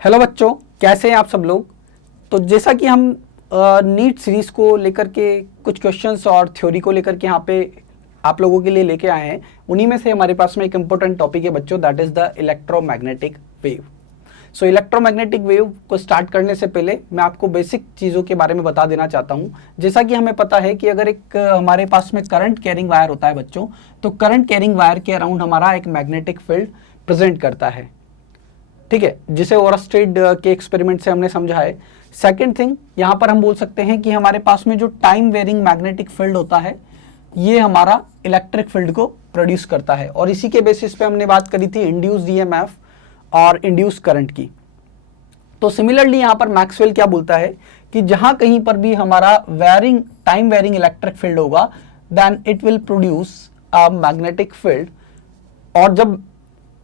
Hello बच्चों, कैसे हैं आप सब लोग। तो जैसा कि हम नीट सीरीज़ को लेकर के कुछ क्वेश्चंस और थ्योरी को लेकर के यहाँ पे आप लोगों के लिए लेके आए हैं, उन्हीं में से हमारे पास में एक इम्पोर्टेंट टॉपिक है बच्चों, that is the electromagnetic wave. So electromagnetic wave को स्टार्ट करने से पहले मैं आपको बेसिक चीज़ों के बारे में बता देना चाहता हूँ। जैसा कि हमें पता है कि अगर एक हमारे पास में करंट कैरिंग वायर होता है बच्चों, तो करंट कैरिंग वायर के अराउंड हमारा एक मैग्नेटिक फील्ड प्रेजेंट करता है, ठीक है, जिसे ओरस्टेड के एक्सपेरिमेंट से हमने समझा है। सेकंड थिंग, यहाँ पर हम बोल सकते हैं कि हमारे पास में जो टाइम वेरिंग मैग्नेटिक फील्ड होता है, ये हमारा इलेक्ट्रिक फील्ड को प्रोड्यूस करता है, और इसी के बेसिस पे हमने बात करी थी इंड्यूस्ड ईएमएफ और इंड्यूस करंट की। तो सिमिलरली यहाँ पर मैक्सवेल क्या बोलता है कि जहां कहीं पर भी हमारा varying time varying electric field होगा, then it will produce a magnetic field, और जब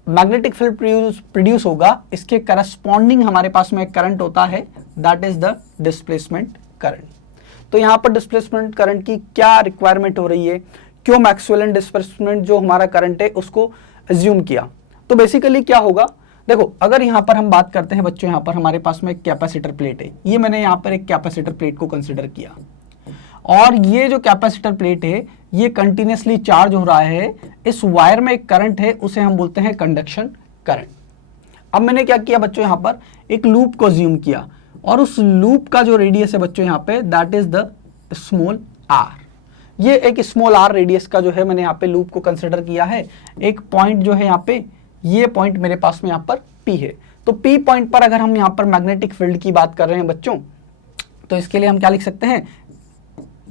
मैग्नेटिक फील्ड प्रोड्यूस होगा, इसके करस्पॉन्डिंग हमारे पास में एक करंट होता है, that is the displacement current. तो यहाँ पर डिस्प्लेसमेंट करंट की क्या रिक्वायरमेंट हो रही है, क्यों मैक्सवेल एंड डिस्प्लेसमेंट जो हमारा करंट है उसको एज्यूम किया। तो बेसिकली क्या होगा, देखो अगर यहाँ पर हम बात करते हैं बच्चों, यहाँ पर हमारे पास में एक कैपेसिटर प्लेट है, ये मैंने यहाँ पर एक कैपेसिटर प्लेट को कंसिडर किया, और ये जो कैपेसिटर प्लेट है ये कंटिन्यूसली चार्ज हो रहा है, इस वायर में एक करंट है, उसे हम बोलते हैं कंडक्शन करंट। अब मैंने क्या किया बच्चों, यहाँ पर एक लूप को अज्यूम किया, और उस लूप का जो रेडियस है बच्चों यहाँ पे, that is the small R. ये एक स्मॉल आर रेडियस का जो है मैंने यहाँ पे लूप को कंसिडर किया है। एक पॉइंट जो है यहाँ पे, ये पॉइंट मेरे पास में यहाँ पर P है। तो P पॉइंट पर अगर हम यहाँ पर मैग्नेटिक फील्ड की बात कर रहे हैं बच्चों, तो इसके लिए हम क्या लिख सकते हैं,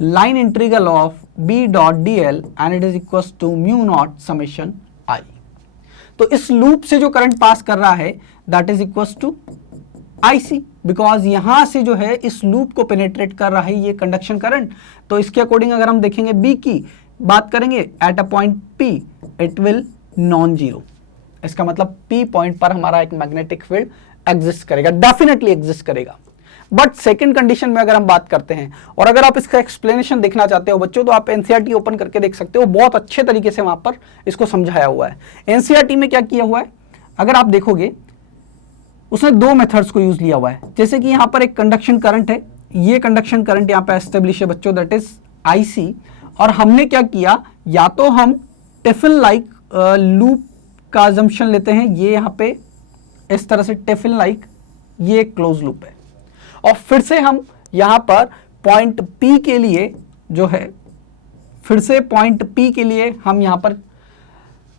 line integral of B dot DL and it is equal to mu not summation I। तो इस लूप से जो करंट पास कर रहा है that is equal to IC, because यहां से जो है इस लूप को पेनेट्रेट कर रहा है ये कंडक्शन करंट। तो इसके अकॉर्डिंग अगर हम देखेंगे B की बात करेंगे, at a point P it will non zero. इसका मतलब P पॉइंट पर हमारा एक मैग्नेटिक फील्ड एग्जिस्ट करेगा, डेफिनेटली एग्जिस्ट करेगा। बट सेकंड कंडीशन में अगर हम बात करते हैं, और अगर आप इसका एक्सप्लेनेशन देखना चाहते हो बच्चों, तो आप एनसीईआरटी ओपन करके देख सकते हो, बहुत अच्छे तरीके से वहां पर इसको समझाया हुआ है। एनसीईआरटी में क्या किया हुआ है, अगर आप देखोगे उसने दो मेथड्स को यूज लिया हुआ है। जैसे कि यहाँ पर एक कंडक्शन करंट है, ये कंडक्शन करंट यहाँ पे एस्टेब्लिश है बच्चों, दैट इज IC, और हमने क्या किया, या तो हम टेफिन लाइक लूप का अजम्पशन लेते हैं, ये यहाँ पे इस तरह से टेफिन लाइक, ये एक क्लोज लूप है, और फिर से हम यहां पर पॉइंट P के लिए जो है, फिर से पॉइंट P के लिए हम यहां पर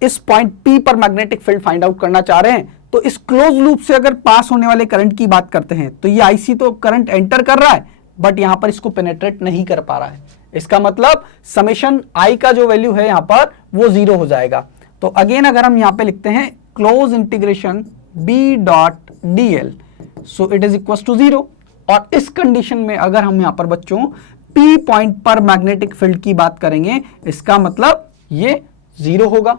इस पॉइंट P पर मैग्नेटिक फील्ड फाइंड आउट करना चाह रहे हैं। तो इस क्लोज लूप से अगर पास होने वाले करंट की बात करते हैं, तो ये IC तो करंट एंटर कर रहा है, बट यहां पर इसको पेनेट्रेट नहीं कर पा रहा है। इसका मतलब समेशन I का जो वैल्यू है यहां पर वो जीरो हो जाएगा। तो अगेन अगर हम यहां पे लिखते हैं close integration B dot DL, so it is equal to zero. और इस कंडीशन में अगर हम यहां पर बच्चों P पॉइंट पर मैग्नेटिक फील्ड की बात करेंगे, इसका मतलब ये जीरो होगा,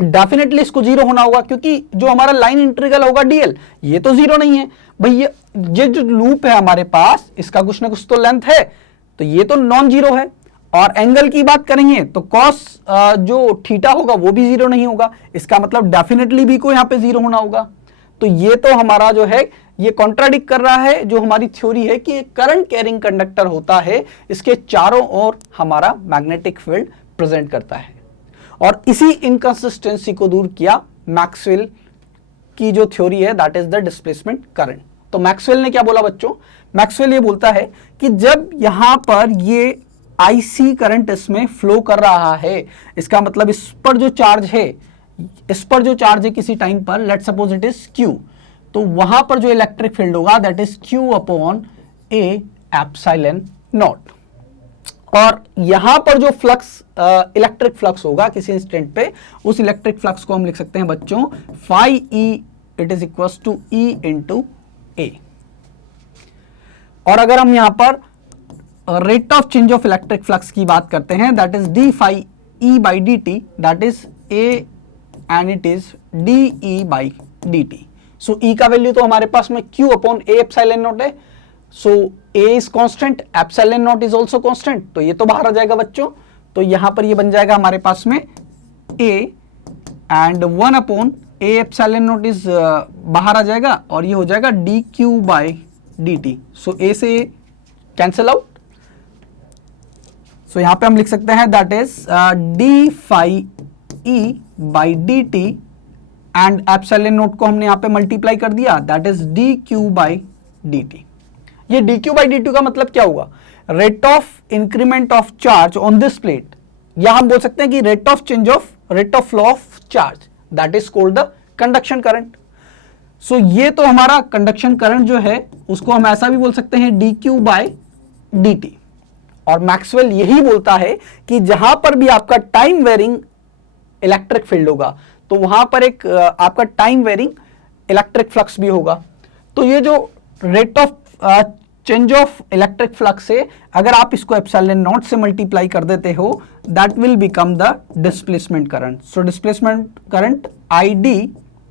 डेफिनेटली इसको जीरो होना होगा, क्योंकि जो हमारा लाइन इंटीग्रल होगा DL, ये तो जीरो नहीं है भाई। ये जो लूप है हमारे पास, इसका कुछ ना कुछ तो लेंथ है, तो ये तो नॉन जीरो है। और एंगल की बात करेंगे तो कॉस जो थीटा होगा वो भी जीरो नहीं होगा, इसका मतलब डेफिनेटली भी को यहां पे जीरो होना होगा। तो ये तो हमारा जो है ये कॉन्ट्राडिक्ट कर रहा है जो हमारी थ्योरी है कि करंट कैरिंग कंडक्टर होता है, इसके चारों ओर हमारा मैग्नेटिक फील्ड प्रेजेंट करता है। और इसी इनकंसिस्टेंसी को दूर किया मैक्सवेल की जो थ्योरी है, that is the displacement current. तो मैक्सवेल ने क्या बोला बच्चों, मैक्सवेल ये बोलता है कि जब यहां पर ये IC करंट इसमें फ्लो कर रहा है, इसका मतलब इस पर जो चार्ज है, इस पर जो चार्ज है किसी टाइम पर, let suppose it is Q, तो वहां पर जो इलेक्ट्रिक फील्ड होगा that is Q upon A epsilon not. और यहां पर जो फ्लक्स इलेक्ट्रिक फ्लक्स होगा किसी इंस्टेंट पे, उस इलेक्ट्रिक फ्लक्स को हम लिख सकते हैं बच्चों phi E, it is equal to E into A। और अगर हम यहां पर rate of change of electric flux की बात करते हैं, that is d phi E by dt, that is A and it is dE by dt। सो E का वैल्यू तो हमारे पास में Q upon A epsilon not है, सो A is constant, epsilon not is also constant, तो ये तो बाहर आ जाएगा बच्चों। तो यहां पर ये बन जाएगा हमारे पास में A and 1 upon a epsilon not is बाहर आ जाएगा और ये हो जाएगा d q by d t. So A से कैंसिल आउट। सो यहां पे हम लिख सकते हैं that is d phi E by d t and epsilon naught को हमने यहां पे मल्टीप्लाई कर दिया, that is d q by d t. ये d q by d t का मतलब क्या हुआ? Rate of increment of charge on this plate, या हम बोल सकते हैं कि rate of flow of charge, that is called the conduction current. So ये तो हमारा कंडक्शन करंट जो है उसको हम ऐसा भी बोल सकते हैं D q by d T. और मैक्सवेल यही बोलता है कि जहां पर भी आपका टाइम वेरिंग इलेक्ट्रिक फील्ड होगा तो वहां पर एक आपका टाइम वेरिंग इलेक्ट्रिक फ्लक्स भी होगा। तो ये जो rate of change of electric flux है, अगर आप इसको एप्सिलॉन नॉट से मल्टीप्लाई कर देते हो, that will become the displacement current. So displacement current ID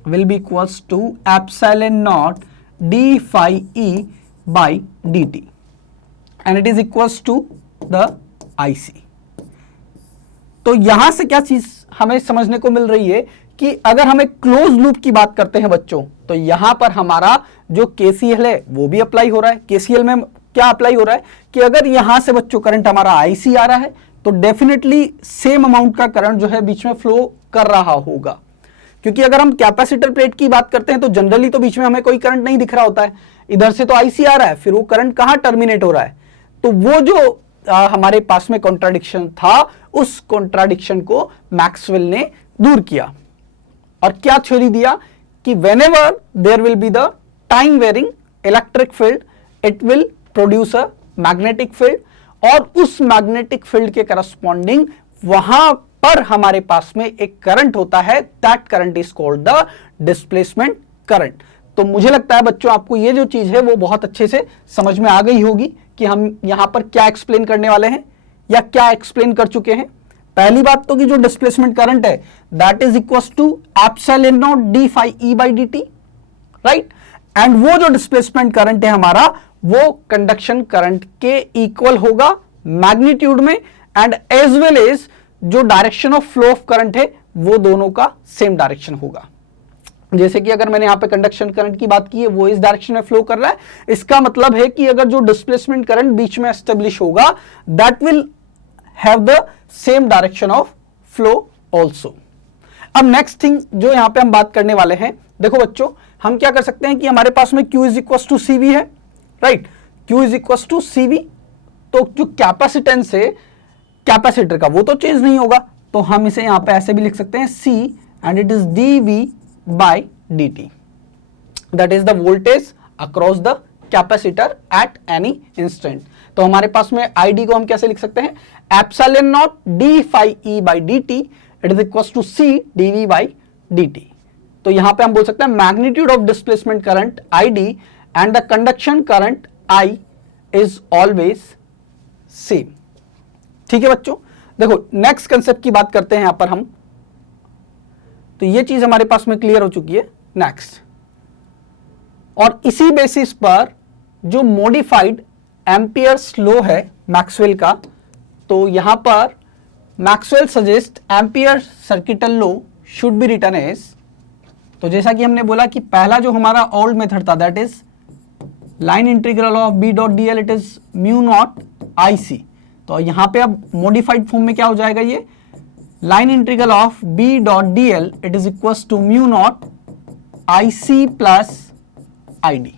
will be equals to epsilon naught d phi e by dt and it is equals to the IC। तो यहां से क्या चीज हमें समझने को मिल रही है कि अगर हम एक क्लोज लूप की बात करते हैं बच्चों, तो यहां पर हमारा जो KCL है वो भी अप्लाई हो रहा है। KCL में क्या अप्लाई हो रहा है कि अगर यहां से बच्चों करंट हमारा IC आ रहा है तो डेफिनेटली सेम अमाउंट का करंट जो है बीच में फ्लो कर रहा होगा। क्योंकि अगर हम कैपेसिटर प्लेट की बात करते हैं तो जनरली तो बीच में हमें कोई करंट नहीं दिख रहा होता है, इधर से तो IC आ रहा है, फिर वो करंट कहां टर्मिनेट हो रहा है। तो वो जो हमारे पास में कॉन्ट्राडिक्शन था, उस कॉन्ट्राडिक्शन को मैक्सवेल ने दूर किया और क्या थ्योरी दिया कि whenever there will be the time varying electric field, it will produce a magnetic field, और उस मैग्नेटिक फील्ड के करस्पॉन्डिंग वहां पर हमारे पास में एक करंट होता है, that current is called the displacement current. तो मुझे लगता है बच्चों आपको ये जो चीज है वो बहुत अच्छे से समझ में आ गई होगी कि हम यहां पर क्या एक्सप्लेन करने वाले हैं या क्या एक्सप्लेन कर चुके हैं। पहली बात तो कि जो डिस्प्लेसमेंट करंट है that is equals to epsilon not d phi E by d t, right. And वो जो डिस्प्लेसमेंट करंट है हमारा वो कंडक्शन करंट के इक्वल होगा मैग्नीट्यूड में, एंड एज वेल एज जो direction of flow of current है वो दोनों का सेम डायरेक्शन होगा। जैसे कि अगर मैंने यहां पे कंडक्शन करंट की बात की है वो इस डायरेक्शन में फ्लो कर रहा है, इसका मतलब है कि अगर जो डिस्प्लेसमेंट करंट बीच में एस्टेब्लिश होगा that will have the same direction of flow also. अब नेक्स्ट थिंग जो यहां पे हम बात करने वाले हैं, देखो बच्चों हम क्या कर सकते हैं कि हमारे पास में Q is equal to CV है, right. Q is equal to CV, तो जो कैपेसिटेंस है कैपेसिटर का वो तो चेंज नहीं होगा, तो हम इसे यहां पे ऐसे भी लिख सकते हैं C and it is dV by dt, that is the voltage across the capacitor at any instant। तो हमारे पास में ID को हम कैसे लिख सकते हैं, epsilon naught d phi e by dt it is equals to C dV by dt। तो यहां पे हम बोल सकते हैं magnitude of displacement current ID and the conduction current I is always same। ठीक है बच्चों, देखो नेक्स्ट कंसेप्ट की बात करते हैं यहां पर हम, तो ये चीज हमारे पास में क्लियर हो चुकी है। नेक्स्ट, और इसी बेसिस पर जो मॉडिफाइड एम्पियर्स लॉ है मैक्सवेल का, तो यहां पर Maxwell suggest Ampere circuital law should be written as, तो जैसा कि हमने बोला कि पहला जो हमारा ओल्ड मेथड था that is line integral of B dot d l, it is mu not I C. तो यहां पे अब मॉडिफाइड फॉर्म में क्या हो जाएगा, ये line integral of B dot d l it is equals to mu not I C plus I D,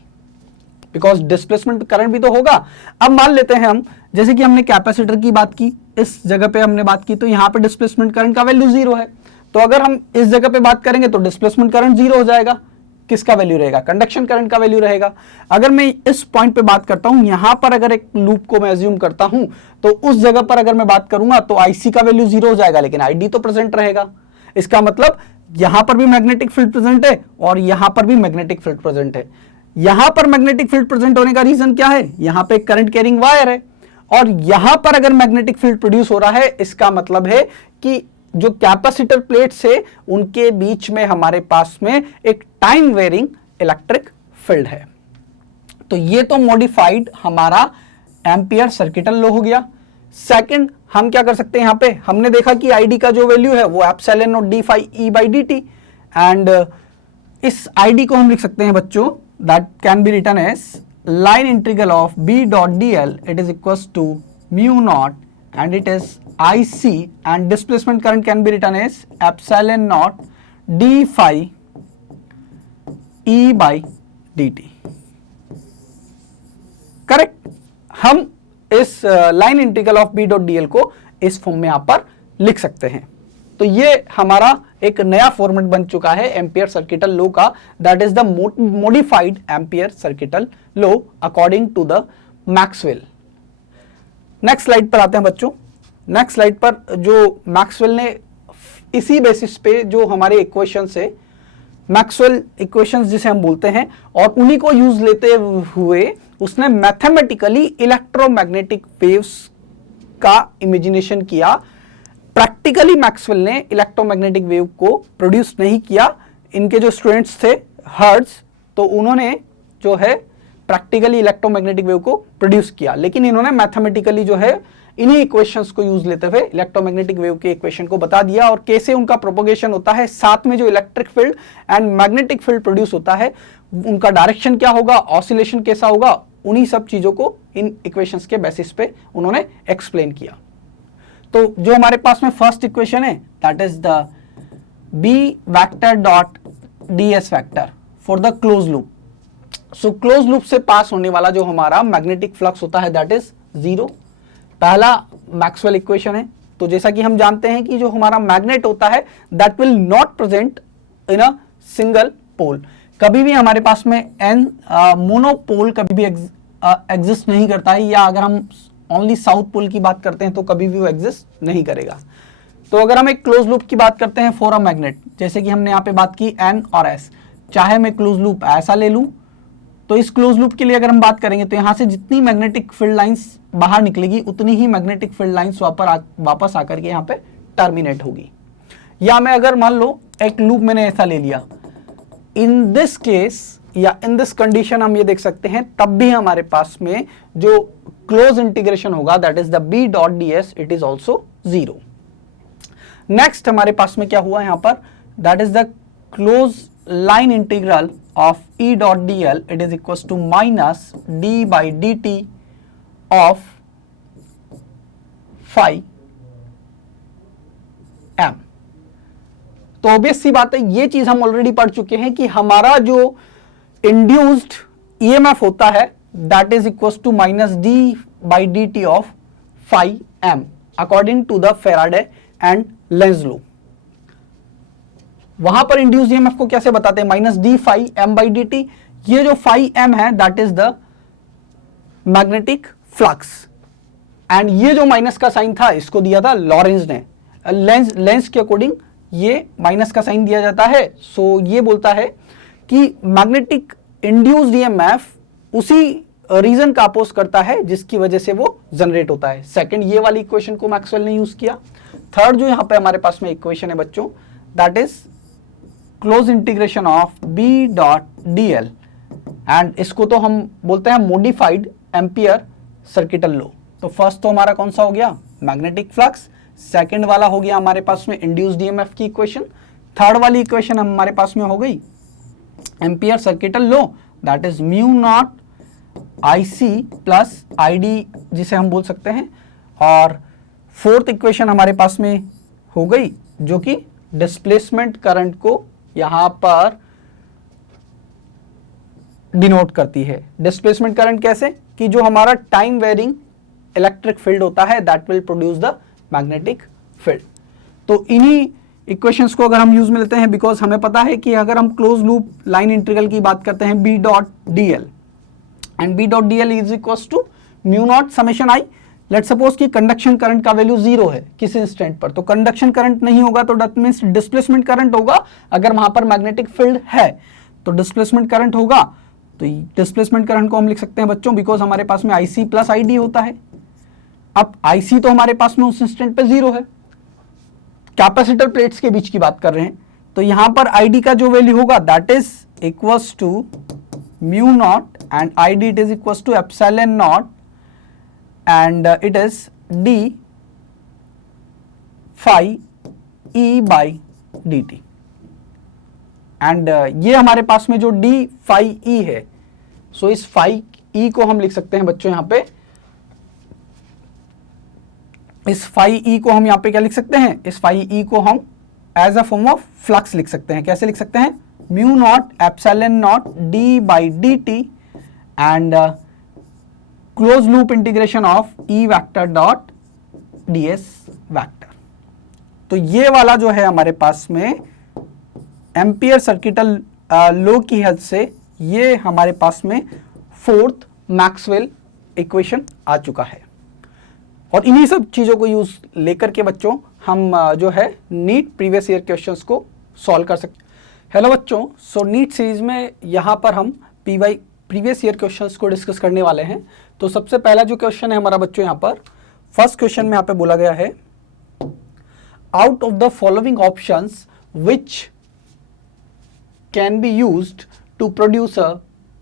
because displacement current भी तो होगा। अब मान लेते हैं हम, जैसे कि हमने कैपेसिटर की बात की, इस जगह पे हमने बात की, तो यहां पे डिस्प्लेसमेंट करंट का वैल्यू 0 है, तो अगर हम इस जगह पे बात करेंगे तो डिस्प्लेसमेंट करंट 0 हो जाएगा, किसका वैल्यू रहेगा, कंडक्शन करंट का वैल्यू रहेगा। अगर मैं इस पॉइंट पे बात करता हूं, यहां पर अगर एक लूप को मैं अज्यूम करता हूं, तो उस जगह पर अगर मैं बात करूंगा तो आईसी का वैल्यू 0 हो जाएगा, लेकिन आईडी तो प्रेजेंट रहेगा। इसका मतलब यहां पर भी मैग्नेटिक फील्ड प्रेजेंट है और यहां पर भी मैग्नेटिक फील्ड प्रेजेंट है। यहां पर मैग्नेटिक फील्ड प्रेजेंट होने का रीजन क्या है, यहां पे करंट कैरिंग वायर है, और यहां पर अगर मैग्नेटिक फील्ड प्रोड्यूस हो रहा है, इसका मतलब है कि जो कैपेसिटर प्लेट्स है उनके बीच में हमारे पास में एक टाइम वेरिंग इलेक्ट्रिक फील्ड है। तो ये तो मॉडिफाइड हमारा एम्पियर सर्किटल लॉ हो गया। सेकंड, हम क्या कर सकते हैं, यहां पे हमने देखा कि आईडी का जो वैल्यू है वो epsilon not d phi E by d t, and इस ID को हम लिख सकते हैं बच्चों, that can be written as line integral of B dot DL, it is equals to mu naught and it is IC, and displacement current can be written as epsilon naught d phi E by dt। Correct. हम इस line integral of B dot DL को इस form में यहां पर लिख सकते हैं। तो ये हमारा एक नया फॉर्मेट बन चुका है एम्पियर सर्किटल लॉ का, that is the modified Ampere circuital law according to the Maxwell. Next slide पर आते हैं बच्चों। नेक्स्ट स्लाइड पर जो मैक्सवेल ने इसी बेसिस पे जो हमारे इक्वेशंस है, मैक्सवेल इक्वेशंस जिसे हम बोलते हैं, और उन्हीं को यूज लेते हुए उसने मैथमेटिकली इलेक्ट्रोमैग्नेटिक वेव्स का इमेजिनेशन किया। प्रैक्टिकली मैक्सवेल ने इलेक्ट्रोमैग्नेटिक वेव को प्रोड्यूस नहीं किया। इनके जो स्टूडेंट्स थे हर्ट्ज, तो उन्होंने जो है प्रैक्टिकली इलेक्ट्रोमैग्नेटिक वेव को प्रोड्यूस किया, लेकिन इन्होंने मैथमेटिकली जो है इन्हीं इक्वेशंस को यूज लेते हुए इलेक्ट्रोमैग्नेटिक वेव के इक्वेशन को बता दिया और कैसे उनका प्रोपोगेशन होता है, साथ में जो electric field and magnetic field produce होता है उनका डायरेक्शन क्या होगा, ऑसिलेशन कैसा होगा, उन्हीं सब चीजों को इन इक्वेशंस के बेसिस पे उन्होंने एक्सप्लेन किया। तो जो हमारे पास में फर्स्ट इक्वेशन है that is the B vector dot ds vector for the close loop. So close loop से पास होने वाला जो हमारा मैग्नेटिक फ्लक्स होता है दैट इज 0। पहला मैक्सवेल इक्वेशन है। तो जैसा कि हम जानते हैं कि जो हमारा मैग्नेट होता है that will not present in a single pole. कभी भी हमारे पास में n मोनोपोल कभी भी एग्जिस्ट नहीं करता है, या अगर हम ओनली साउथ पोल की बात करते हैं तो कभी भी वो एग्जिस्ट नहीं करेगा। तो अगर हम एक क्लोज लूप की बात करते हैं फॉर अ मैग्नेट, जैसे कि हमने यहाँ पे बात की n और s, चाहे मैं क्लोज लूप ऐसा ले लूं, तो इस क्लोज लूप के लिए अगर हम बात करेंगे तो यहां से जितनी मैग्नेटिक फील्ड लाइंस बाहर निकलेगी उतनी ही मैग्नेटिक फील्ड लाइंस वापस आकर के यहाँ पे टर्मिनेट होगी। या मैं अगर मान लो एक लूप मैंने ऐसा ले लिया, इन दिस केस या इन दिस कंडीशन हम ये देख सकते हैं तब भी हमारे पास में जो क्लोज इंटीग्रेशन होगा that is the B dot ds, it is also 0। Next हमारे पास में क्या हुआ यहां पर, that is the close line integral of E dot dl, it is equals to minus d by dt of phi m। तो obvious सी बात है, ये चीज हम ऑलरेडी पढ़ चुके हैं कि हमारा जो इंड्यूस्ड EMF होता है that is equals to minus d by dt of phi m according to the Faraday and Lenz law. वहां पर इंड्यूस EMF को कैसे बताते हैं, minus d phi m by d t. ये जो फाई एम है that is the magnetic flux, and ये जो माइनस का साइन था इसको दिया था लॉरेंज ने। लेंस के अकॉर्डिंग ये माइनस का साइन दिया जाता है। सो ये बोलता है कि मैग्नेटिक इंड्यूस्ड EMF उसी रीजन का अपोज करता है जिसकी वजह से वो जनरेट होता है। सेकंड, ये वाली इक्वेशन को मैक्सवेल ने यूज किया। थर्ड जो यहां पे हमारे पास में इक्वेशन है बच्चों that is close integration of B dot DL, and इसको तो हम बोलते हैं मॉडिफाइड एम्पियर सर्किटल लॉ। तो फर्स्ट तो हमारा कौन सा हो गया, मैग्नेटिक फ्लक्स। सेकंड वाला हो गया हमारे पास में इंड्यूस्ड EMF की इक्वेशन। थर्ड वाली इक्वेशन हमारे पास में हो गई ampere circuital law, that is mu not IC plus ID जिसे हम बोल सकते हैं। और फोर्थ इक्वेशन हमारे पास में हो गई जो कि डिस्प्लेसमेंट करंट को यहां पर डिनोट करती है। डिस्प्लेसमेंट करंट कैसे, कि जो हमारा टाइम वेरिंग इलेक्ट्रिक फील्ड होता है that will produce the magnetic field. तो इन्हीं इक्वेशंस को अगर हम यूज में लेते हैं, बिकॉज हमें पता है कि अगर हम क्लोज लूप लाइन इंटीग्रल की बात करते हैं B dot DL, and B dot DL is equals to mu not summation I। Let suppose कि कंडक्शन करंट का वैल्यू 0 है किसी इंस्टेंट पर, तो कंडक्शन करंट नहीं होगा तो दैट मींस डिस्प्लेसमेंट करंट होगा। अगर वहां पर मैग्नेटिक फील्ड है तो डिस्प्लेसमेंट करंट होगा। तो डिस्प्लेसमेंट करंट को हम लिख सकते हैं बच्चों, बिकॉज हमारे पास में IC प्लस ID होता है। अब IC तो हमारे पास में उस इंस्टेंट पे 0 है, कैपेसिटर प्लेट्स के बीच की बात कर रहे हैं, तो यहां पर ID का जो वैल्यू होगा that is equals to mu naught and ID it is equals to epsilon naught and it is d phi E by dt। And ये हमारे पास में जो डी फाई ई है, सो इस फाई ई को हम लिख सकते हैं बच्चों यहाँ पे, इस फाई ई को हम यहाँ पे क्या लिख सकते हैं, इस फाई ई को हम as a form of flux लिख सकते हैं। कैसे लिख सकते हैं, mu naught epsilon not d by d t and close loop integration of E vector dot d S vector. तो ये वाला जो है हमारे पास में एम्पियर सर्किटल लॉ की हेल्प से ये हमारे पास में फोर्थ मैक्सवेल इक्वेशन आ चुका है। और इन्हीं सब चीज़ों को यूज लेकर के बच्चों हम जो है नीट प्रीवियस ईयर क्वेश्चंस को सॉल्व कर सकते हैं। हेलो बच्चों, सो नीट सीरीज में यहाँ पर हम पीवाई प्रीवियस ईयर क्वेश्चंस को डिस्कस करने वाले हैं। तो सबसे पहला जो क्वेश्चन है हमारा बच्चों यहाँ पर फर्स्ट क्वेश्चन में यहाँ पे बोला गया है, out of the following options which can be used to produce a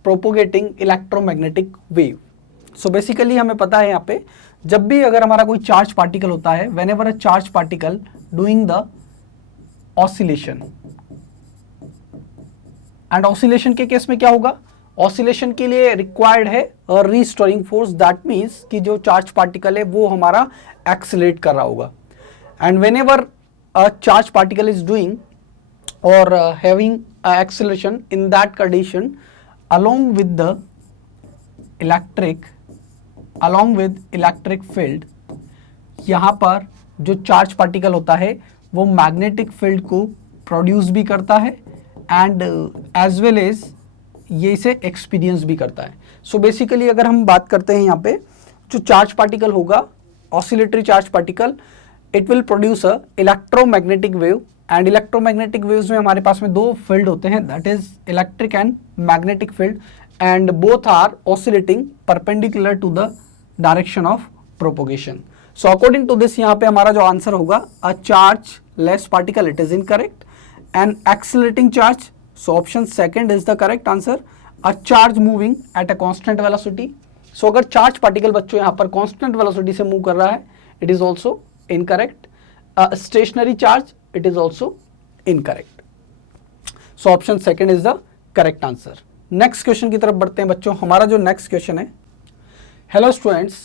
propagating electromagnetic wave. So basically हमें पता है यहाँ पे जब भी अगर हमारा कोई चार्ज पार्टिकल होता है, when ever a charge particle doing the oscillation, and oscillation के केस में क्या होगा, ऑसिलेशन के लिए रिक्वायर्ड है रीस्टोरिंग फोर्स, दैट मीन्स कि जो चार्ज पार्टिकल है वो हमारा एक्सेलरेट कर रहा होगा। And whenever a charge particle is doing और having acceleration, in that condition along with electric field, यहाँ पर जो चार्ज पार्टिकल होता है वो मैग्नेटिक फील्ड को प्रोड्यूस भी करता है एंड एज वेल एज ये इसे एक्सपीरियंस भी करता है। सो बेसिकली अगर हम बात करते हैं यहाँ पे जो चार्ज पार्टिकल होगा, oscillatory charge particle, it will produce a electromagnetic wave. And electromagnetic waves में हमारे पास में दो फील्ड होते हैं, that is electric and magnetic field, and both are oscillating perpendicular to the direction of propagation. So according to this यहाँ पे हमारा जो आंसर होगा, a charge less particle, it is incorrect, and accelerating charge, so option second is the correct answer, a charge moving at a constant velocity. So अगर charge particle बच्चों यहाँ पर constant velocity से मूव कर रहा है, it is also incorrect. Stationary charge, it is also incorrect. So option second is the correct answer. Next question की तरफ बढ़ते हैं बच्चों। हमारा जो next question है, hello students,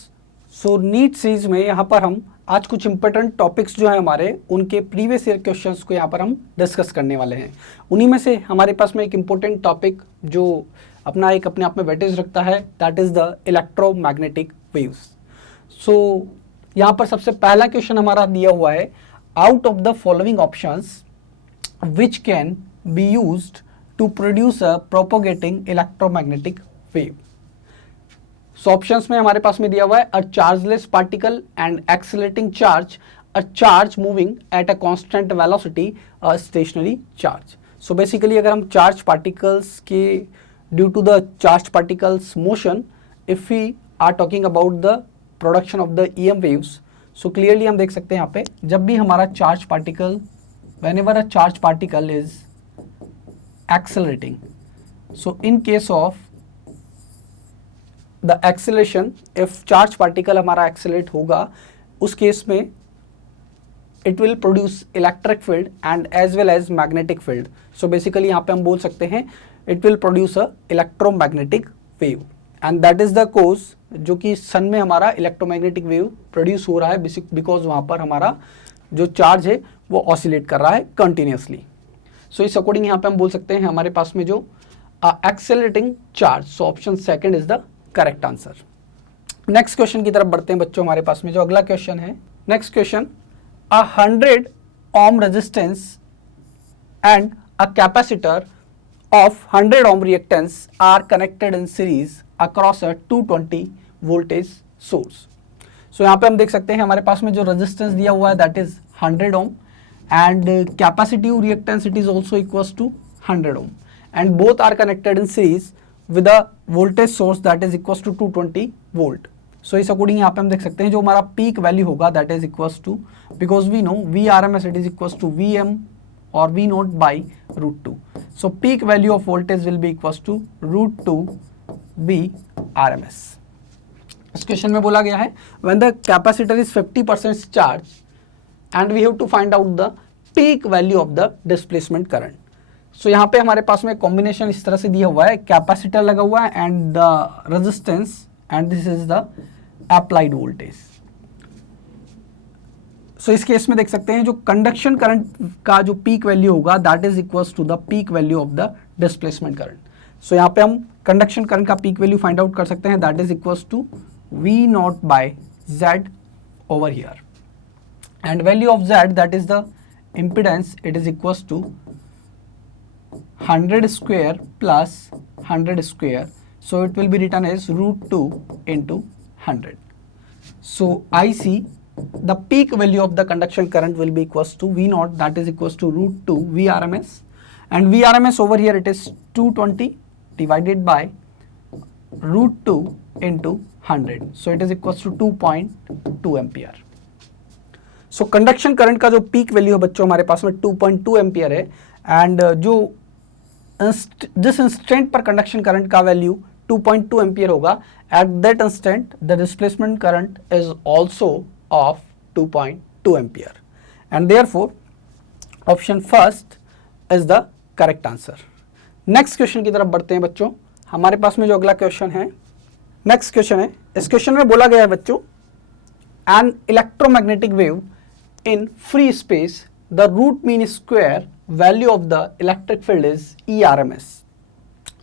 so NEET series में यहाँ पर हम आज कुछ important topics जो है हमारे उनके previous year questions को यहाँ पर हम discuss करने वाले हैं। उन्हीं में से हमारे पास में एक important topic जो अपना एक अपने आप में weightage रखता है, that is the electromagnetic waves. So यहाँ पर सबसे पहला question हमारा दिया हुआ है, out of the following options which can be used to produce a propagating electromagnetic wave. So options में हमारे पास में दिया हुआ है, a chargeless particle and accelerating charge, a charge moving at a constant velocity, a stationary charge. So basically अगर हम charge particles के due to the charged particles motion, if we are talking about the production of the EM waves, so clearly हम देख सकते हैं यहाँ पे जब भी हमारा charge particle, whenever a charge particle is accelerating, so in case of the acceleration, if charge particle हमारा एक्सेलरेट होगा, उस केस में it will produce electric field and as well as magnetic field. So basically यहाँ पे हम बोल सकते हैं it will produce a electromagnetic wave, and that is the cause जो कि सन में हमारा इलेक्ट्रोमैग्नेटिक वेव प्रोड्यूस हो रहा है, बिकॉज वहाँ पर हमारा जो चार्ज है वो ऑसिलेट कर रहा है कंटिन्यूसली। सो इस अकॉर्डिंग यहाँ पे हम बोल सकते हैं हमारे पास में जो accelerating charge, so option second is the correct answer. Next question की तरफ बढ़ते हैं बच्चों। हमारे पास में जो अगला क्वेश्चन है, next question, 100 ohm resistance and a capacitor of 100 ohm reactance are connected in series across a 220 voltage source. So यहाँ पे हम देख सकते हैं हमारे पास में जो resistance दिया हुआ है that is 100 ohm and capacitive reactance it is also equals to 100 ohm and both are connected in series with a voltage source that is equals to 220 volt. So इस अकॉर्डिंग यहाँ पे हम देख सकते हैं जो हमारा पीक वैल्यू होगा that is equals to, because we know VRMS it is equals to VM or V naught by √2. So peak value of voltage will be equals to √2 VRMS. इस क्वेश्चन में बोला गया है when the capacitor is 50% charged and we have to find out the peak value of the displacement current. सो यहाँ पे हमारे पास में कॉम्बिनेशन इस तरह से दिया हुआ है, कैपेसिटर लगा हुआ है and the resistance and this is the applied voltage. So इस केस में देख सकते हैं जो कंडक्शन करंट का जो पीक वैल्यू होगा that is equals to the peak value of the displacement current. So यहाँ पे हम कंडक्शन करंट का पीक वैल्यू फाइंड आउट कर सकते हैं, that is equals to V naught by Z over here, and value of Z, that is the impedance, it is equals to 100 square plus 100 square, so it will be written as √2 into 100. So I see the peak value of the conduction current will be equals to V naught, that is equals to √2 VRMS, and VRMS over here it is 220 divided by √2 into 100, so it is equals to 2.2 ampere. So conduction current का जो peak value है बच्चों हमारे पास में 2.2 ampere है, and जो जिस इंस्टेंट पर कंडक्शन करंट का वैल्यू 2.2 एम्पियर होगा, eight that instant the displacement current is also of 2.2 ampere, and therefore option first is the correct answer. Next question की तरफ बढ़ते हैं बच्चों। हमारे पास में जो अगला क्वेश्चन है, नेक्स्ट क्वेश्चन है, इस क्वेश्चन में बोला गया है बच्चों, an electromagnetic wave in free space the root mean square value of the electric field is ERMS।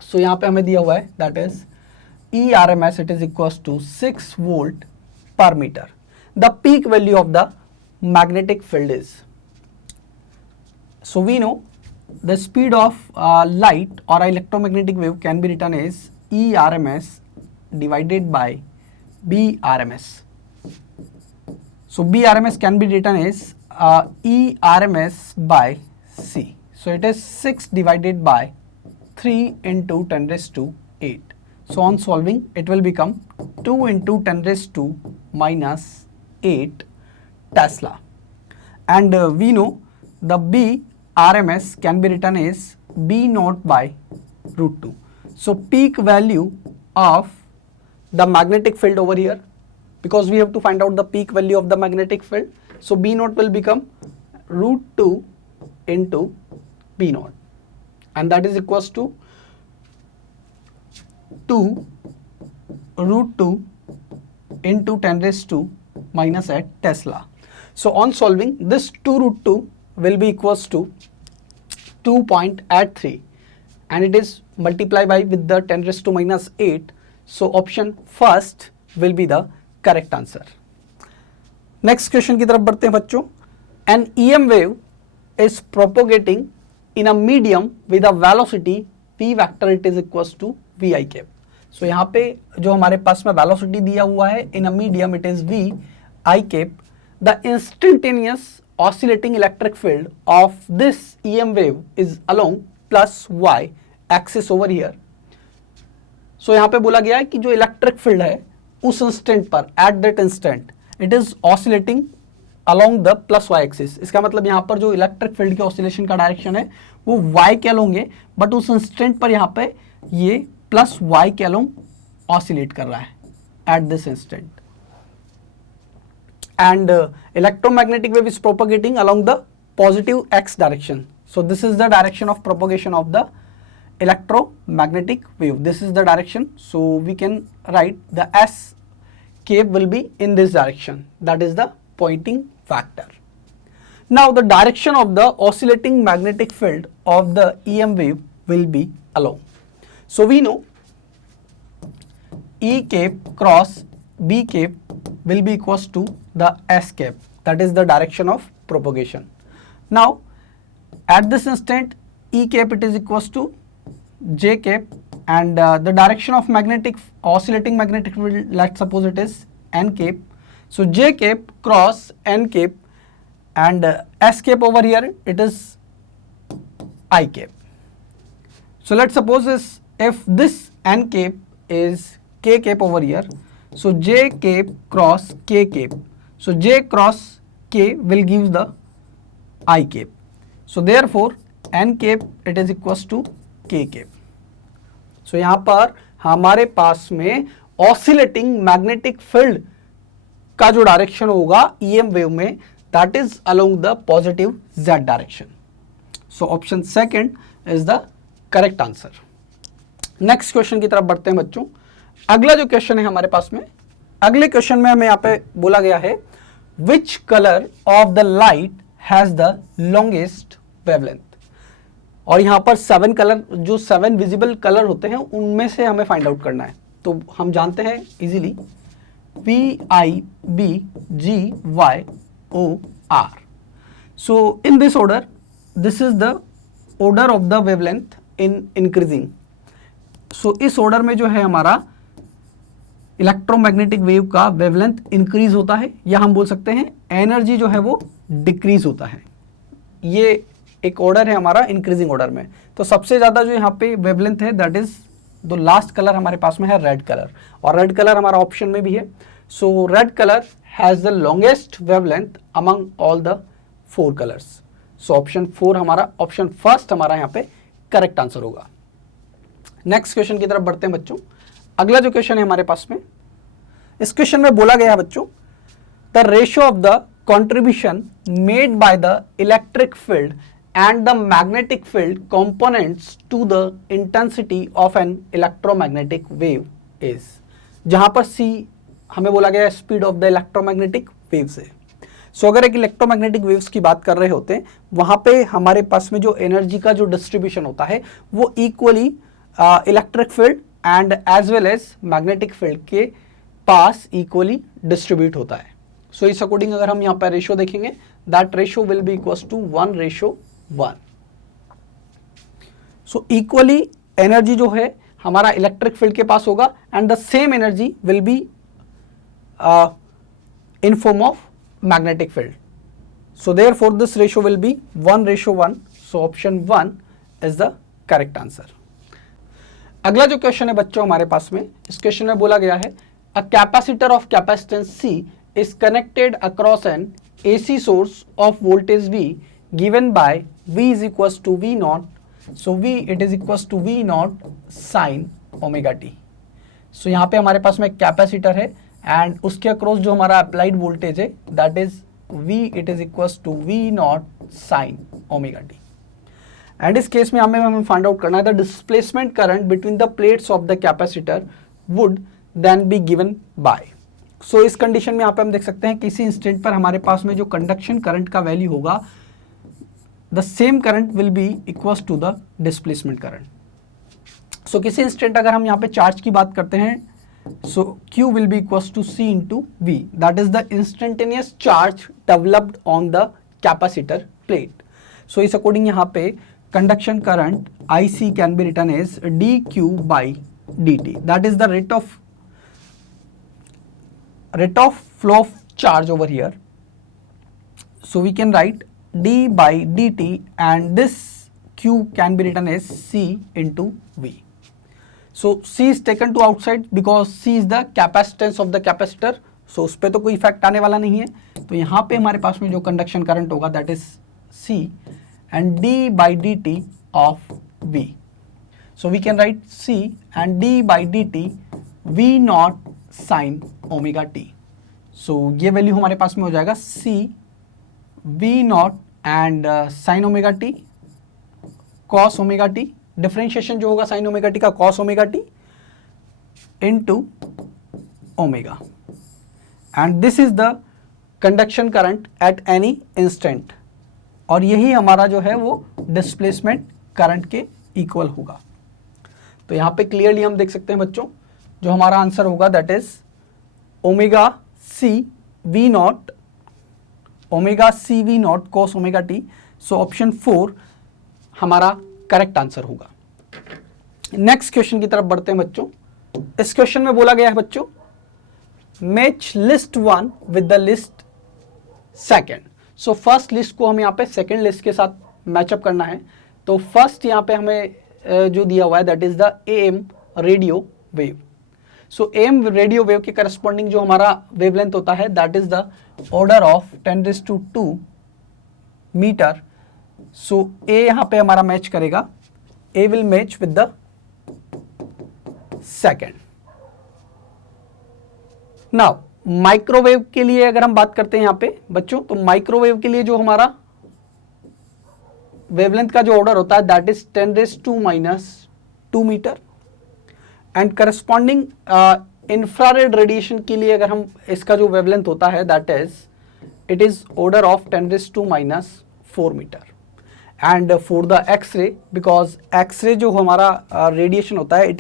So यहाँ पे हमें दिया हुआ है that is ERMS, it is equals to 6 volt per metre. The peak value of the magnetic field is, so we know the speed of light or electromagnetic wave can be written as ERMS divided by BRMS. So BRMS can be written as ERMS by C. So it is 6 divided by 3 into 10 raised to 8. So on solving it will become 2 into 10 raised to minus 8 Tesla, and we know the BRMS can be written as B naught by √2. So peak value of the magnetic field over here, because we have to find out the peak value of the magnetic field, so B naught will become √2 into B naught, and that is equals to 2 √2 into 10 raised to minus 8 Tesla. So on solving, this 2 √2 will be equals to 2.83, and it is multiplied by with the 10 raised to minus 8. So option first will be the correct answer. Next question की तरफ बढ़ते हैं बच्चों। An EM wave is propagating in a medium with a velocity v vector, it is equals to vi cap. So यहाँ पे जो हमारे पास में velocity दिया हुआ है in a medium it is v I cap. The instantaneous oscillating electric field of this EM wave is along plus y axis over here. So यहाँ पे बोला गया है कि जो इलेक्ट्रिक फील्ड है उस इंस्टेंट पर, at that instant it is oscillating along the plus Y axis. इसका मतलब यहाँ पर जो इलेक्ट्रिक फील्ड के ऑसिलेशन का डायरेक्शन है वो y के अलोंग है, बट उस इंस्टेंट पर यहाँ पे ये प्लस y के अलोंग ऑसिलेट कर रहा है at this instant, and electromagnetic wave is propagating along the positive x direction. So this is the direction of propagation of the electromagnetic wave. This is the direction. So we can write the S cape will be in this direction. That is the pointing factor. Now the direction of the oscillating magnetic field of the EM wave will be along. So we know E cape cross B cape will be equals to the S cap, that is the direction of propagation. Now at this instant E cap it is equals to J cap, and the direction of oscillating magnetic field, let's suppose it is N cap. So J cap cross N cap, and S cap over here it is I cap. So let's suppose if this N cap is K cap over here, so J cap cross K cap, so J cross K will give the I cap. So therefore N cap it is equals to K cap. So यहाँ पर हमारे पास में oscillating magnetic field का जो direction होगा EM wave में, that is along the positive Z direction. So option second is the correct answer. Next question की तरफ बढ़ते हैं बच्चों। अगला जो क्वेश्चन है हमारे पास में, अगले क्वेश्चन में हमें यहाँ पे बोला गया है which colour of the light has the longest wavelength. और यहाँ पर 7 कलर, जो 7 विजिबल कलर होते हैं उनमें से हमें फाइंड आउट करना है। तो हम जानते हैं easily PIBGYOR। So in this order, this is the order of the wavelength in increasing. So इस ऑर्डर में जो है हमारा इलेक्ट्रोमैग्नेटिक वेव का वेवलेंथ इंक्रीज होता है, या हम बोल सकते हैं एनर्जी जो है वो डिक्रीज होता है। ये एक ऑर्डर है हमारा इंक्रीजिंग ऑर्डर में। तो सबसे ज्यादा जो यहाँ पे वेवलेंथ है that is the last colour हमारे पास में है रेड कलर, और रेड कलर हमारा ऑप्शन में भी है। So red colour has the longest wavelength among all the 4 colours. So option 4 हमारा, ऑप्शन फर्स्ट हमारा यहाँ पे करेक्ट आंसर होगा। नेक्स्ट क्वेश्चन की तरफ बढ़ते हैं बच्चों। अगला जो क्वेश्चन है हमारे पास में, इस क्वेश्चन में बोला गया है बच्चों the ratio of the contribution made by the electric field and the magnetic field components to the intensity of an electromagnetic wave is। जहां पर C हमें बोला गया है speed of the electromagnetic waves है। सो अगर एक इलेक्ट्रोमैग्नेटिक वेव्स की बात कर रहे होते हैं, वहां पे हमारे पास में जो एनर्जी का जो डिस्ट्रीब्यूशन होता है वो equally electric field and as well as magnetic field के पास इक्वली डिस्ट्रीब्यूट होता है। सो इस अकॉर्डिंग अगर हम यहाँ पर रेशियो देखेंगे, that ratio will be equal to 1:1। So equally energy जो है हमारा इलेक्ट्रिक फील्ड के पास होगा, and the same energy will be in form of magnetic field. So therefore this ratio will be 1:1। So option 1 is the correct answer. अगला जो question है बच्चों हमारे पास में, इस क्वेश्चन में बोला गया है a capacitor of capacitance C is connected across an AC source of voltage V given by V is equals to V naught. So V it is equals to V naught sin omega t. So यहाँ पे हमारे पास में एक capacitor है and उसके across जो हमारा अप्लाइड वोल्टेज है that is V it is equals to V naught sin omega t. And इस केस में हमें फाइंड आउट करना है the displacement current between the plates of the capacitor would then be given by. So इस condition में यहाँ पे हम देख सकते हैं किसी इंस्टेंट पर हमारे पास में जो कंडक्शन करंट का वैल्यू होगा, the same current will be equals to the displacement current. So किसी इंस्टेंट अगर हम यहाँ पे चार्ज की बात करते हैं, so Q will be equals to C into V, that is the instantaneous charge developed on the capacitor plate. So इस अकॉर्डिंग यहाँ पे conduction current IC can be written as dQ by dt, that is the rate of flow of charge over here. So we can write d by dt and this Q can be written as C into V. So C is taken to outside because C is the capacitance of the capacitor. So उस पे तो कोई effect आने वाला नहीं है, तो यहाँ पे हमारे पास में जो कंडक्शन करंट होगा that is C and d by dt of V. So we can write C and d by dt V naught sin omega t. So ये वैल्यू हमारे पास में हो जाएगा C V naught and sine omega t cos omega t, differentiation जो होगा sine omega t का cos omega t into omega, and this is the conduction current at any instant, और यही हमारा जो है वो डिस्प्लेसमेंट करंट के इक्वल होगा। तो यहाँ पे क्लियरली हम देख सकते हैं बच्चों, जो हमारा आंसर होगा that is omega C V naught, omega C V naught cos omega t. So option 4 हमारा करेक्ट आंसर होगा। नेक्स्ट क्वेश्चन की तरफ बढ़ते हैं बच्चों। इस क्वेश्चन में बोला गया है बच्चों match list 1 with the list second. So first list को हम यहाँ पे सेकेंड लिस्ट के साथ मैचअप करना है। तो फर्स्ट यहाँ पे हमें जो दिया हुआ है that is the AM radio wave. So AM radio wave के करस्पॉन्डिंग जो हमारा वेवलेंथ होता है that is the order of 10⁻²² metre. So A यहाँ पे हमारा मैच करेगा, A will match with the second. Now microwave के लिए अगर हम बात करते हैं यहाँ पे बच्चों, तो माइक्रोवेव के लिए जो हमारा वेवलेंथ का जो ऑर्डर होता है that is 10⁻² metre, and corresponding infrared radiation के लिए अगर हम इसका जो वेवलेंथ होता है that is it is order of 10⁻⁴ metre. And for the X ray, because X ray जो हमारा रेडिएशन होता है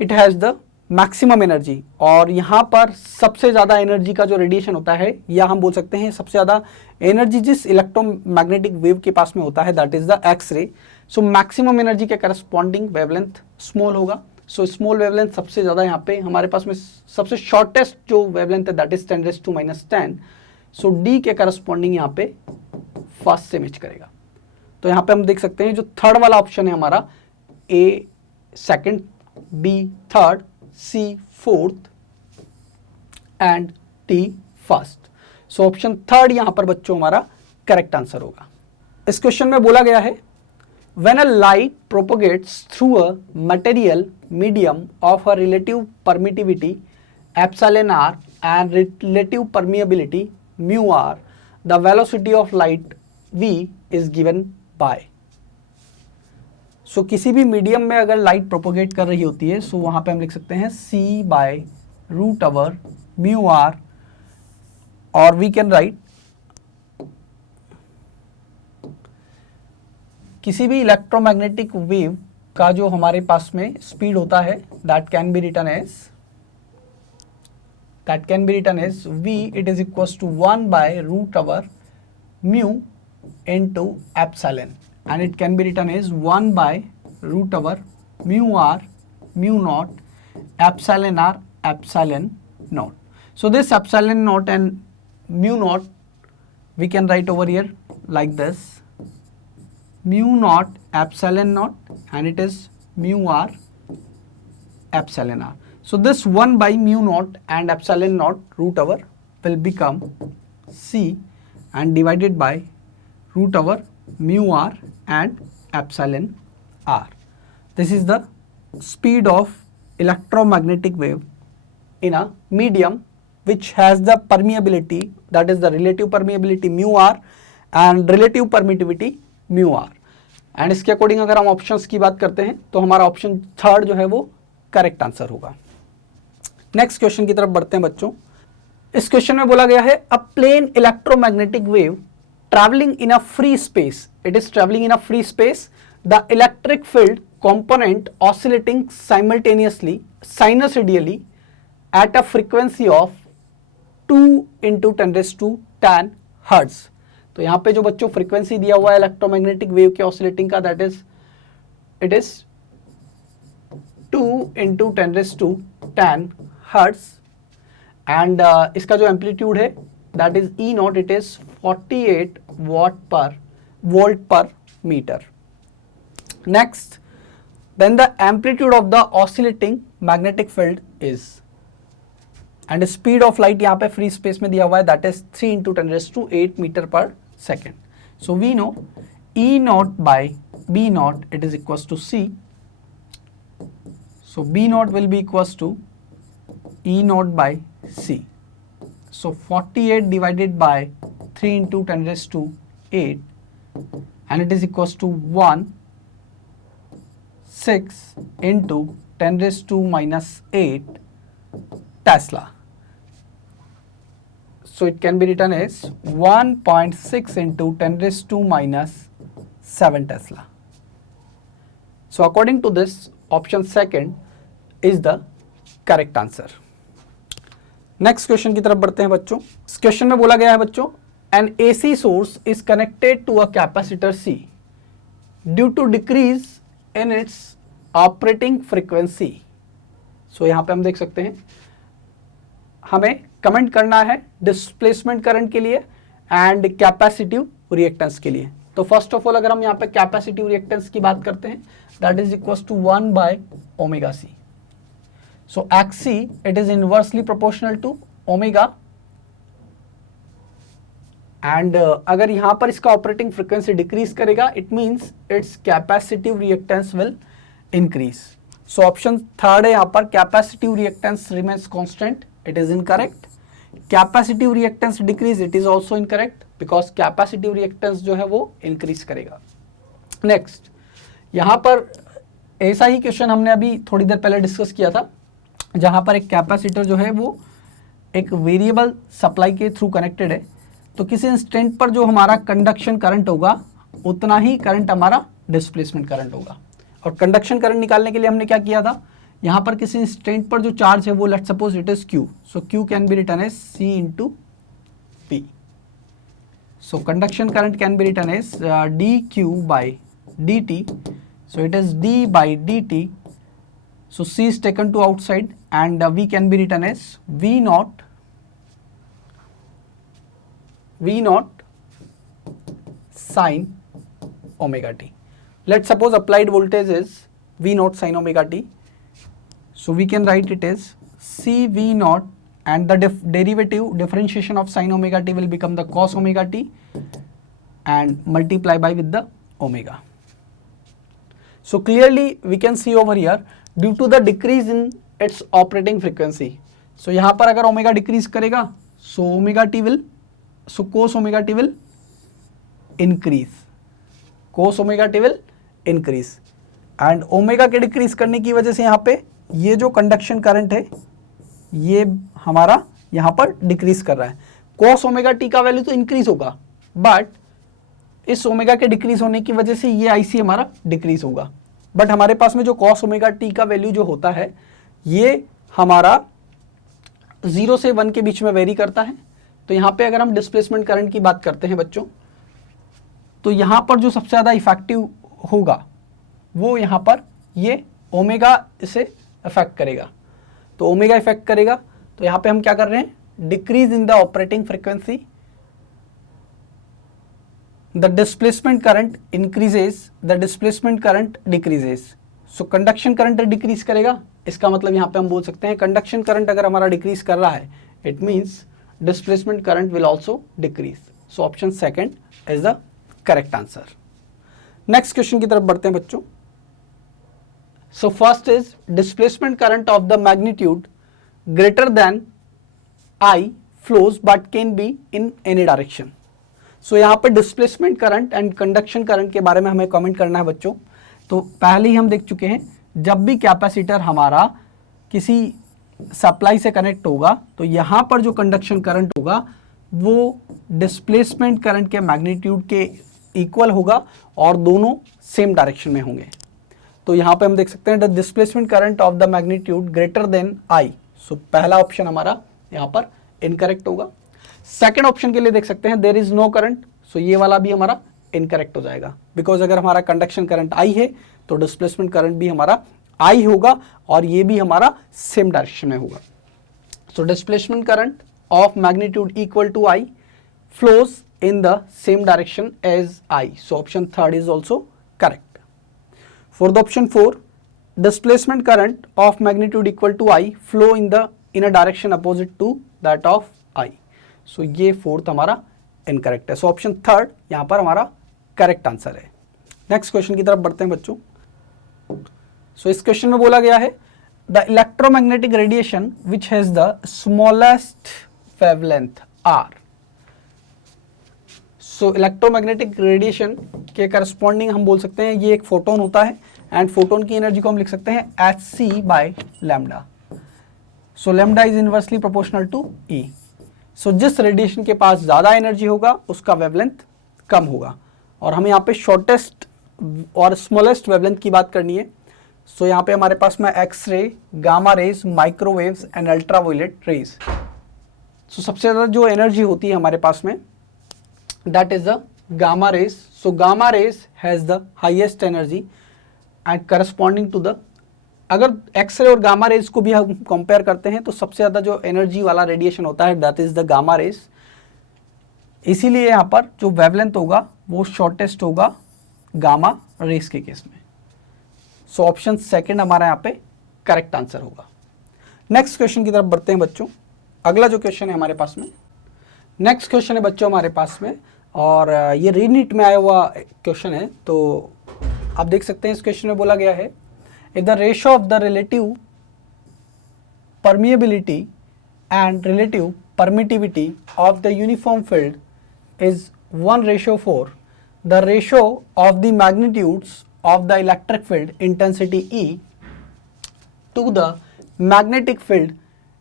it has the maximum energy, और यहाँ पर सबसे ज़्यादा एनर्जी का जो रेडिएशन होता है, या हम बोल सकते हैं सबसे ज़्यादा एनर्जी जिस इलेक्ट्रोमैग्नेटिक वेव के पास में होता है that is the X ray. So maximum energy के करस्पॉन्डिंग वेवलेंथ स्मॉल होगा। सो स्मॉल वेवलेंथ सबसे ज़्यादा यहाँ पे हमारे पास में सबसे शॉर्टेस्ट जो वेवलेंथ है दैट इज 10⁻⁻10। सो डी के करस्पॉन्डिंग यहाँ पे फर्स्ट से मैच करेगा। तो यहाँ पे हम देख सकते हैं जो थर्ड वाला ऑप्शन है हमारा, A second, B third, C fourth and T first. So option third यहां पर बच्चों हमारा करेक्ट आंसर होगा। इस क्वेश्चन में बोला गया है when a light propagates through a material medium of a relative permittivity epsilon r and relative permeability mu r, the velocity of light v is given by. So किसी भी medium में अगर लाइट प्रोपोगेट कर रही होती है सो वहां पे हम लिख सकते हैं c/√μr, और वी कैन राइट किसी भी इलेक्ट्रोमैग्नेटिक वेव का जो हमारे पास में स्पीड होता है that can be written as v, it is equals to 1/√μ into epsilon, and it can be written as 1/√μr mu naught epsilon r epsilon naught. So this epsilon naught and mu naught we can write over here like this, mu naught epsilon naught, and it is mu r epsilon r. So this 1/mu naught and epsilon naught root over will become c and divided by root over mu r and epsilon r. This is the speed of electromagnetic wave in a medium which has the permeability, that is the relative permeability mu r and relative permittivity mu r. And इसके according अगर हम options की बात करते हैं तो हमारा option third जो है वो करेक्ट आंसर होगा। नेक्स्ट क्वेश्चन की तरफ बढ़ते हैं बच्चों। इस क्वेश्चन में बोला गया है a plane electromagnetic wave traveling in a free space, it is traveling in a free space, the electric field component oscillating simultaneously sinusoidally at a frequency of 2 × 10⁻10 hertz. तो यहाँ पे जो बच्चों फ्रीक्वेंसी दिया हुआ है इलेक्ट्रोमैग्नेटिक वेव के oscillating का that is it is 2 × 10⁻10 hertz, and इसका जो एम्पलीट्यूड है that is E naught, it is 48 volt per meter. Next, then the amplitude of the oscillating magnetic field is, and speed of light यहाँ पे free space में दिया हुआ है that is 3 × 10⁸ meter per second. So we know E naught by B naught it is equals to C. So B naught will be equals to E naught by C. So 48 divided by 3 × 10⁸, and it is equals to 1/6 × 10⁻⁻8 Tesla. So it can be written as 1.6 × 10⁻⁷ Tesla. So according to this, option second is the correct answer. Next question की तरफ बढ़ते हैं बच्चों। इस question में बोला गया है बच्चों an AC source is connected to a capacitor C due to decrease in its operating frequency. So यहाँ पे हम देख सकते हैं हमें कमेंट करना है डिस्प्लेसमेंट करंट के लिए एंड कैपेसिटिव रिएक्टेंस के लिए। तो फर्स्ट ऑफ ऑल अगर हम यहाँ पे कैपेसिटिव रिएक्टेंस की बात करते हैं that is equals to 1/ωc. So Xc it is inversely proportional to omega, and अगर यहाँ पर इसका ऑपरेटिंग फ्रीक्वेंसी डिक्रीज करेगा it means it's capacitive reactance will increase. So option third है यहाँ पर capacitive reactance remains constant, it is incorrect. Capacitive reactance decrease, it is also incorrect because capacitive reactance जो है वो इंक्रीज करेगा। Next, यहाँ पर ऐसा ही क्वेश्चन हमने अभी थोड़ी देर पहले डिस्कस किया था, जहाँ पर एक कैपेसिटर जो है वो एक वेरिएबल सप्लाई के थ्रू कनेक्टेड है, तो किसी इंस्टेंट पर जो हमारा कंडक्शन करंट होगा उतना ही करंट हमारा डिस्प्लेसमेंट करंट होगा। और कंडक्शन करंट निकालने के लिए हमने क्या किया था, यहाँ पर किसी इंस्टेंट पर जो चार्ज है वो let's suppose it is Q, so Q can be written as C into P। So conduction current can be written as dQ by dt, so it is d by dt, so C is taken to outside and V can be written as V naught sin omega t. Let's suppose applied voltage is V naught sin omega t, so we can write it as C V naught and the derivative differentiation of sin omega t will become the cos omega t and multiply by with the omega. So clearly we can see over here due to the decrease in its operating frequency. So यहाँ पर अगर omega decrease करेगा so omega t will, so cos omega t will increase, cos omega t will increase and omega के decrease करने की वजह से यहाँ पे ये जो कंडक्शन करंट है ये हमारा यहाँ पर डिक्रीज कर रहा है। cos ओमेगा t का वैल्यू तो इंक्रीज होगा बट इस ओमेगा के डिक्रीज होने की वजह से ये IC हमारा डिक्रीज होगा, बट हमारे पास में जो cos ओमेगा t का वैल्यू जो होता है ये हमारा 0 से 1 के बीच में वेरी करता है। तो यहाँ पे अगर हम डिस्प्लेसमेंट करंट की बात करते हैं बच्चों, तो यहाँ पर जो सबसे ज़्यादा इफेक्टिव होगा वो यहाँ पर ये ओमेगा इसे अफेक्ट करेगा। तो ओमेगा इफेक्ट करेगा तो यहाँ पे हम क्या कर रहे हैं, decrease in the operating frequency, the displacement current increases, the displacement current decreases. So conduction current decrease करेगा, इसका मतलब यहाँ पे हम बोल सकते हैं conduction current अगर हमारा decrease कर रहा है it means displacement current will also decrease. So option second is the correct answer. Next question की तरफ बढ़ते हैं बच्चों. So first is displacement current of the magnitude greater than I flows but can be in any direction. सो यहाँ पर displacement current and conduction current के बारे में हमें कमेंट करना है बच्चों। तो पहले ही हम देख चुके हैं, जब भी कैपेसिटर हमारा किसी सप्लाई से कनेक्ट होगा तो यहाँ पर जो कंडक्शन करंट होगा वो डिस्प्लेसमेंट करंट के मैग्नीट्यूड के इक्वल होगा और दोनों सेम डायरेक्शन में होंगे। तो यहाँ पे हम देख सकते हैं the displacement current of the magnitude greater than I. So पहला ऑप्शन हमारा यहाँ पर इनकरेक्ट होगा। सेकेंड ऑप्शन के लिए देख सकते हैं there is no current, so ये वाला भी हमारा इनकरेक्ट हो जाएगा, बिकॉज अगर हमारा कंडक्शन करंट आई है तो डिस्प्लेसमेंट करंट भी हमारा आई होगा और ये भी हमारा सेम डायरेक्शन में होगा। So displacement current of magnitude equal to I flows in the same direction as I, so option third is also correct. For the option 4 displacement current of magnitude equal to I flow in a direction opposite to that of I, so ये फोर्थ हमारा incorrect है। सो option third यहां पर हमारा correct answer है। Next question की तरफ बढ़ते हैं बच्चों। सो इस क्वेश्चन में बोला गया है the electromagnetic radiation which has the smallest wavelength are. So electromagnetic radiation के करस्पॉन्डिंग हम बोल सकते हैं ये एक फोटोन होता है एंड फोटोन की एनर्जी को हम लिख सकते हैं hc by lambda. So lambda is inversely proportional to E। So जिस रेडिएशन के पास ज़्यादा एनर्जी होगा उसका वेवलेंथ कम होगा और हमें यहाँ पे शॉर्टेस्ट और स्मॉलेस्ट वेवलेंथ की बात करनी है। सो यहाँ पे हमारे पास में X-ray, gamma rays, microwaves and ultraviolet rays. So सबसे ज़्यादा जो एनर्जी होती है हमारे पास में that is the gamma rays. So gamma rays has the highest energy and corresponding to the, अगर एक्सरे और गामा रेज को भी हम कंपेयर करते हैं तो सबसे ज़्यादा जो एनर्जी वाला रेडिएशन होता है that is the gamma raise. इसीलिए यहाँ पर जो वेवलेंथ होगा वो शॉर्टेस्ट होगा गामा रेज के केस में। सो ऑप्शन सेकंड हमारा यहाँ पे करेक्ट आंसर होगा। नेक्स्ट क्वेश्चन की तरफ बढ़ते हैं बच्चों। अगला जो क्वेश्चन है हमारे पास में, नेक्स्ट क्वेश्चन है बच्चों हमारे पास में और ये रीनीट में आया हुआ क्वेश्चन है। तो आप देख सकते हैं इस क्वेश्चन में बोला गया है if the ratio of the relative permeability and relative permittivity of the uniform field is 1:4, the ratio of the magnitudes of the electric field intensity E to the magnetic field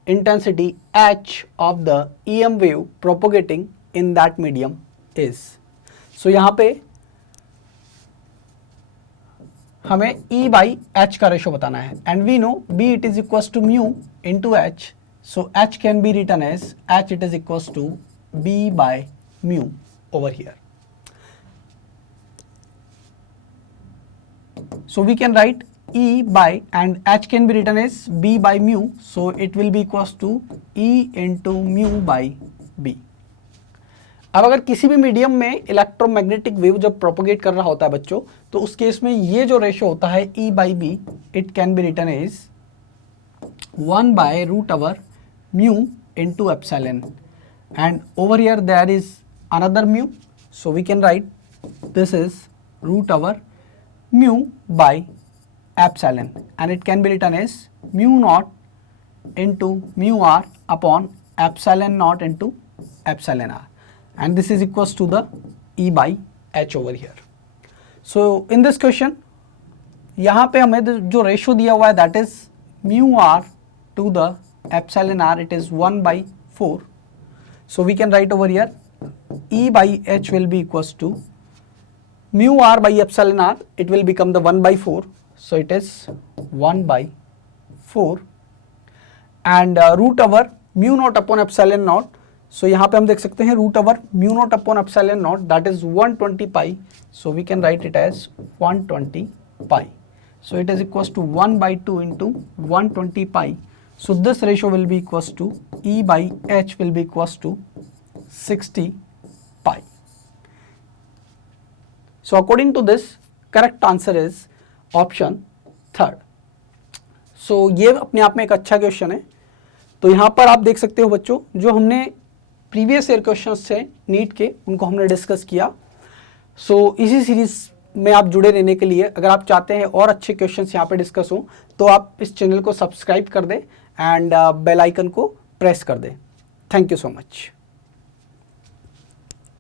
intensity H of the EM wave propagating in that medium is. So यहाँ पे हमें E by H का ratio बताना है, and we know B it is equals to mu into H, so H can be written as H it is equals to B by mu over here. So we can write E by, and H can be written as B by mu, so it will be equals to E into mu by B. अब अगर किसी भी medium में electromagnetic wave जब propagate कर रहा होता है बच्चों, तो उस केस में ये जो रेशो होता है E by B, it can be written as 1 by root over mu into epsilon, and over here there is another mu, so we can write this is root over mu by epsilon, and it can be written as mu naught into mu R upon epsilon naught into epsilon R, and this is equals to the E by H over here. So in this question यहाँ पे हमें जो ratio दिया हुआ है that is mu r to the epsilon r, it is 1/4. So we can write over here E by H will be equals to mu r by epsilon r, it will become the 1/4, so it is 1/4, and root over mu naught upon epsilon naught, so यहाँ पे हम देख सकते हैं root over mu naught upon epsilon naught, that is 120 pi, so we can write it as 120 pi, so it is equals to 1/2 into 120 pi, so this ratio will be equals to E by H will be equals to 60 pi. So according to this correct answer is option third. So ये अपने आप में एक अच्छा question है. तो यहाँ पर आप देख सकते हो बच्चों, जो हमने प्रीवियस ईयर क्वेश्चंस थे नीट के, उनको हमने डिस्कस किया. सो इसी सीरीज में आप जुड़े रहने के लिए, अगर आप चाहते हैं और अच्छे क्वेश्चंस यहाँ पे डिस्कस हो, तो आप इस चैनल को सब्सक्राइब कर दें एंड बेल आइकन को प्रेस कर दें. Thank you so much.